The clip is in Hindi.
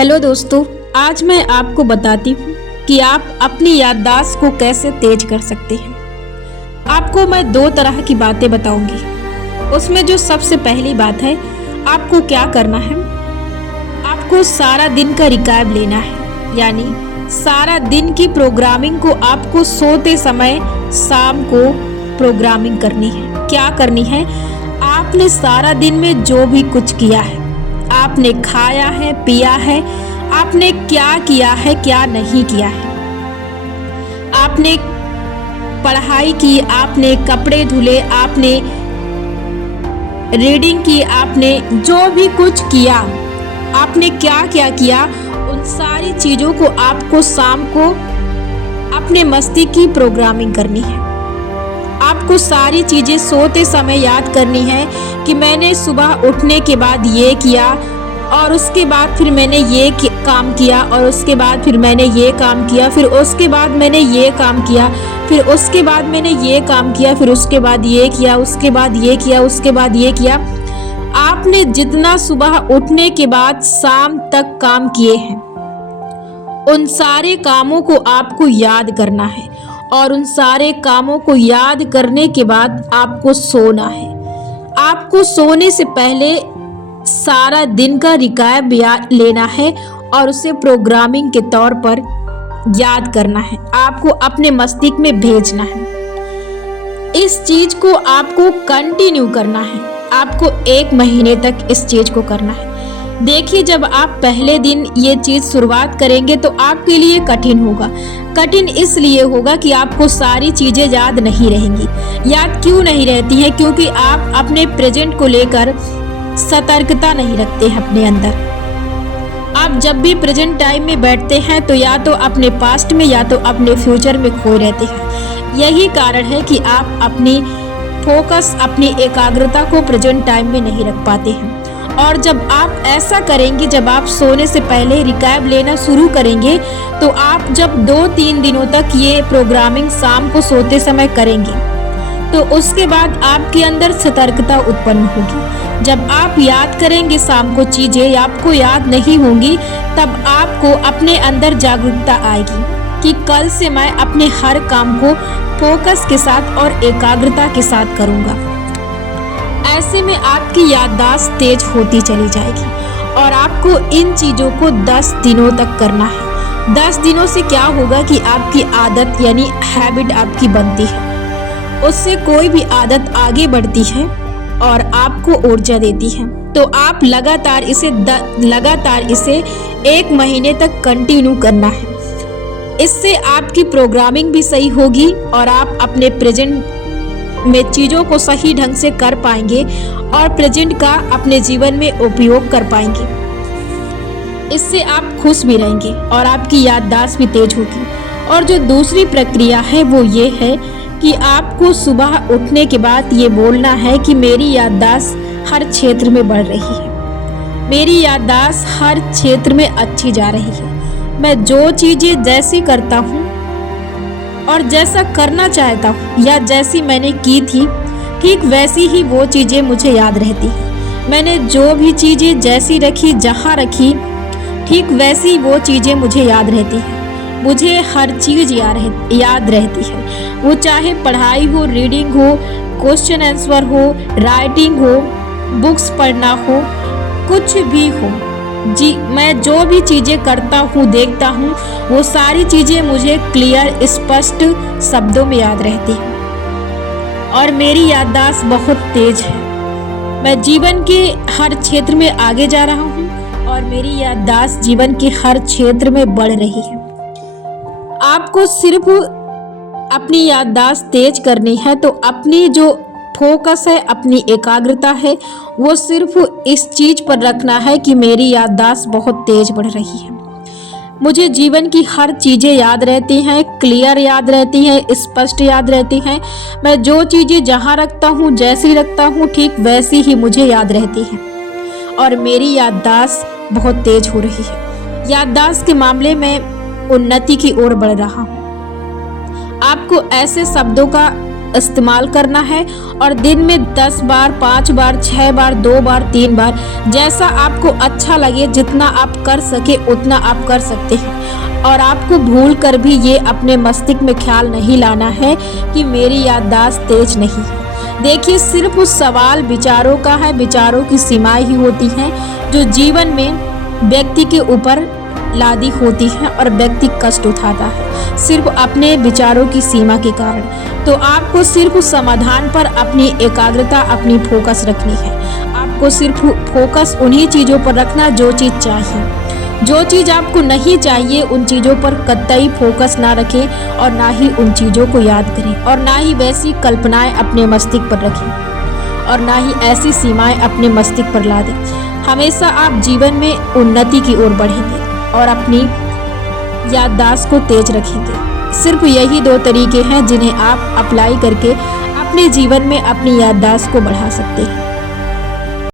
हेलो दोस्तों, आज मैं आपको बताती हूँ कि आप अपनी याददाश्त को कैसे तेज कर सकते हैं। आपको मैं 2 तरह की बातें बताऊंगी। उसमें जो सबसे पहली बात है, आपको क्या करना है, आपको सारा दिन का रिकैप लेना है। यानी सारा दिन की प्रोग्रामिंग को आपको सोते समय शाम को प्रोग्रामिंग करनी है। क्या करनी है, आपने सारा दिन में जो भी कुछ किया है, आपने खाया है, पिया है, आपने क्या किया है, क्या नहीं किया है, आपने पढ़ाई की, आपने कपड़े धुले, आपने रीडिंग की, आपने जो भी कुछ किया, आपने क्या क्या किया, उन सारी चीज़ों को आपको शाम को अपने मस्तिष्क की प्रोग्रामिंग करनी है। आपको सारी चीज़ें सोते समय याद करनी है कि मैंने सुबह उठने के बाद ये किया और उसके बाद फिर मैंने ये काम किया और उसके बाद फिर मैंने ये काम किया, फिर उसके बाद मैंने ये काम किया, फिर उसके बाद मैंने ये काम किया, फिर उसके बाद ये किया, उसके बाद ये किया, उसके बाद ये किया। आपने जितना सुबह उठने के बाद शाम तक काम किए हैं, उन सारे कामों को आपको याद करना है और उन सारे कामों को याद करने के बाद आपको सोना है। आपको सोने से पहले सारा दिन का रिकैप लेना है और उसे प्रोग्रामिंग के तौर पर याद करना है, आपको अपने मस्तिष्क में भेजना है। इस चीज को आपको कंटिन्यू करना है, आपको 1 महीने तक इस चीज को करना है। देखिए, जब आप पहले दिन ये चीज शुरुआत करेंगे तो आपके लिए कठिन होगा। कठिन इसलिए होगा कि आपको सारी चीजें याद नहीं रहेंगी। याद क्यों नहीं रहती हैं? क्योंकि आप अपने प्रेजेंट को लेकर सतर्कता नहीं रखते हैं अपने अंदर। आप जब भी प्रेजेंट टाइम में बैठते हैं तो या तो अपने पास्ट में या तो अपने फ्यूचर में खोए रहते हैं। यही कारण है कि आप अपनी फोकस, अपनी एकाग्रता को प्रेजेंट टाइम में नहीं रख पाते हैं। और जब आप ऐसा करेंगे, जब आप सोने से पहले रिकैप लेना शुरू करेंगे, तो आप जब 2-3 दिनों तक ये प्रोग्रामिंग शाम को सोते समय करेंगे तो उसके बाद आपके अंदर सतर्कता उत्पन्न होगी। जब आप याद करेंगे शाम को चीज़ें आपको याद नहीं होंगी, तब आपको अपने अंदर जागरूकता आएगी कि कल से मैं अपने हर काम को फोकस के साथ और एकाग्रता के साथ करूँगा। ऐसे में आपकी याददाश्त तेज होती चली जाएगी और आपको इन चीज़ों को 10 दिनों तक करना है। 10 दिनों से क्या होगा कि आपकी आदत यानी हैबिट आपकी बनती है, उससे कोई भी आदत आगे बढ़ती है और आपको ऊर्जा देती है। तो आप लगातार इसे 1 महीने तक कंटिन्यू करना है। इससे आपकी प्रोग्रामिंग भी सही होगी और आप अपने प्रेजेंट में चीज़ों को सही ढंग से कर पाएंगे और प्रेजेंट का अपने जीवन में उपयोग कर पाएंगे। इससे आप खुश भी रहेंगे और आपकी याददाश्त भी तेज होगी। और जो दूसरी प्रक्रिया है वो ये है कि आपको सुबह उठने के बाद ये बोलना है कि मेरी याददाश्त हर क्षेत्र में बढ़ रही है, मेरी याददाश्त हर क्षेत्र में अच्छी जा रही है। मैं जो चीज़ें जैसी करता हूँ और जैसा करना चाहता हूँ या जैसी मैंने की थी, ठीक वैसी ही वो चीज़ें मुझे याद रहती हैं। मैंने जो भी चीज़ें जैसी रखी, जहाँ रखी, ठीक वैसी वो चीज़ें मुझे याद रहती हैं। मुझे हर चीज़ याद रहती है, वो चाहे पढ़ाई हो, रीडिंग हो, क्वेश्चन आंसर हो, राइटिंग हो, बुक्स पढ़ना हो, कुछ भी हो। जी, मैं जो भी चीज़ें करता हूँ, देखता हूँ, वो सारी चीज़ें मुझे क्लियर, स्पष्ट शब्दों में याद रहती हैं और मेरी याददाश्त बहुत तेज है। मैं जीवन के हर क्षेत्र में आगे जा रहा हूँ और मेरी याददाश्त जीवन के हर क्षेत्र में बढ़ रही है। आपको सिर्फ अपनी याददाश्त तेज करनी है तो अपनी जो फोकस है, अपनी एकाग्रता है, वो सिर्फ इस चीज़ पर रखना है कि मेरी याददाश्त बहुत तेज बढ़ रही है। मुझे जीवन की हर चीज़ें याद रहती हैं, क्लियर याद रहती हैं, स्पष्ट याद रहती हैं। मैं जो चीज़ें जहाँ रखता हूँ, जैसी रखता हूँ, ठीक वैसी ही मुझे याद रहती हैं और मेरी याददाश्त बहुत तेज हो रही है। याददाश्त के मामले में उन्नति की ओर बढ़ रहा हूँ। आपको ऐसे शब्दों का इस्तेमाल करना है और दिन में 10 बार, 5 बार, 6 बार, 2 बार, 3 बार, जैसा आपको अच्छा लगे, जितना आप कर सके उतना आप कर सकते हैं। और आपको भूल कर भी ये अपने मस्तिष्क में ख्याल नहीं लाना है कि मेरी याददाश्त तेज नहीं है। देखिए, सिर्फ उस सवाल विचारों का है, विचारों की सीमाएं ही होती हैं जो जीवन में व्यक्ति के ऊपर लादी होती है और व्यक्ति कष्ट उठाता है सिर्फ अपने विचारों की सीमा के कारण। तो आपको सिर्फ समाधान पर अपनी एकाग्रता, अपनी फोकस रखनी है। आपको सिर्फ फोकस उन्हीं चीज़ों पर रखना जो चीज़ चाहिए। जो चीज़ आपको नहीं चाहिए उन चीज़ों पर कतई फोकस ना रखें और ना ही उन चीज़ों को याद करें और ना ही वैसी कल्पनाएं अपने मस्तिष्क पर रखें और ना ही ऐसी सीमाएं अपने मस्तिष्क पर ला दें। हमेशा आप जीवन में उन्नति की ओर बढ़ेंगे और अपनी याददाश्त को तेज रखेंगे। सिर्फ यही 2 तरीके हैं जिन्हें आप अप्लाई करके अपने जीवन में अपनी याददाश्त को बढ़ा सकते हैं।